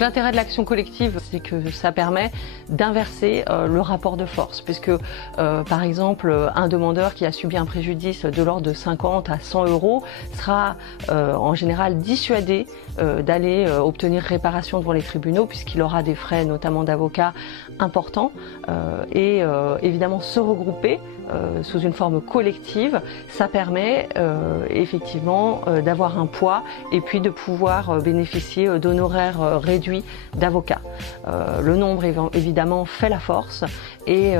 Donc l'intérêt de l'action collective, c'est que ça permet d'inverser le rapport de force, puisque par exemple un demandeur qui a subi un préjudice de l'ordre de 50 à 100 euros sera en général dissuadé d'aller obtenir réparation devant les tribunaux, puisqu'il aura des frais notamment d'avocat importants, et évidemment se regrouper sous une forme collective, ça permet effectivement d'avoir un poids et puis de pouvoir bénéficier d'honoraires réduits d'avocats. Le nombre évidemment fait la force et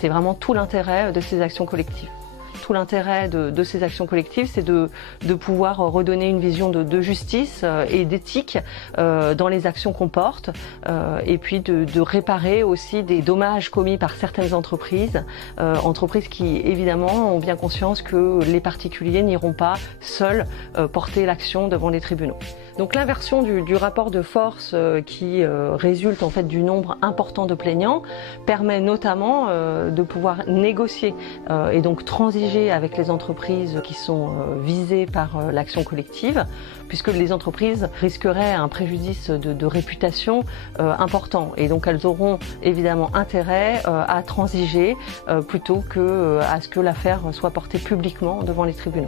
c'est vraiment tout l'intérêt de ces actions collectives. Tout l'intérêt de ces actions collectives, c'est de pouvoir redonner une vision de justice et d'éthique dans les actions qu'on porte, et puis de réparer aussi des dommages commis par certaines entreprises, entreprises qui évidemment ont bien conscience que les particuliers n'iront pas seuls porter l'action devant les tribunaux. Donc l'inversion du rapport de force qui résulte en fait du nombre important de plaignants permet notamment de pouvoir négocier et donc transiger avec les entreprises qui sont visées par l'action collective, puisque les entreprises risqueraient un préjudice de réputation important, et donc elles auront évidemment intérêt à transiger plutôt que à ce que l'affaire soit portée publiquement devant les tribunaux.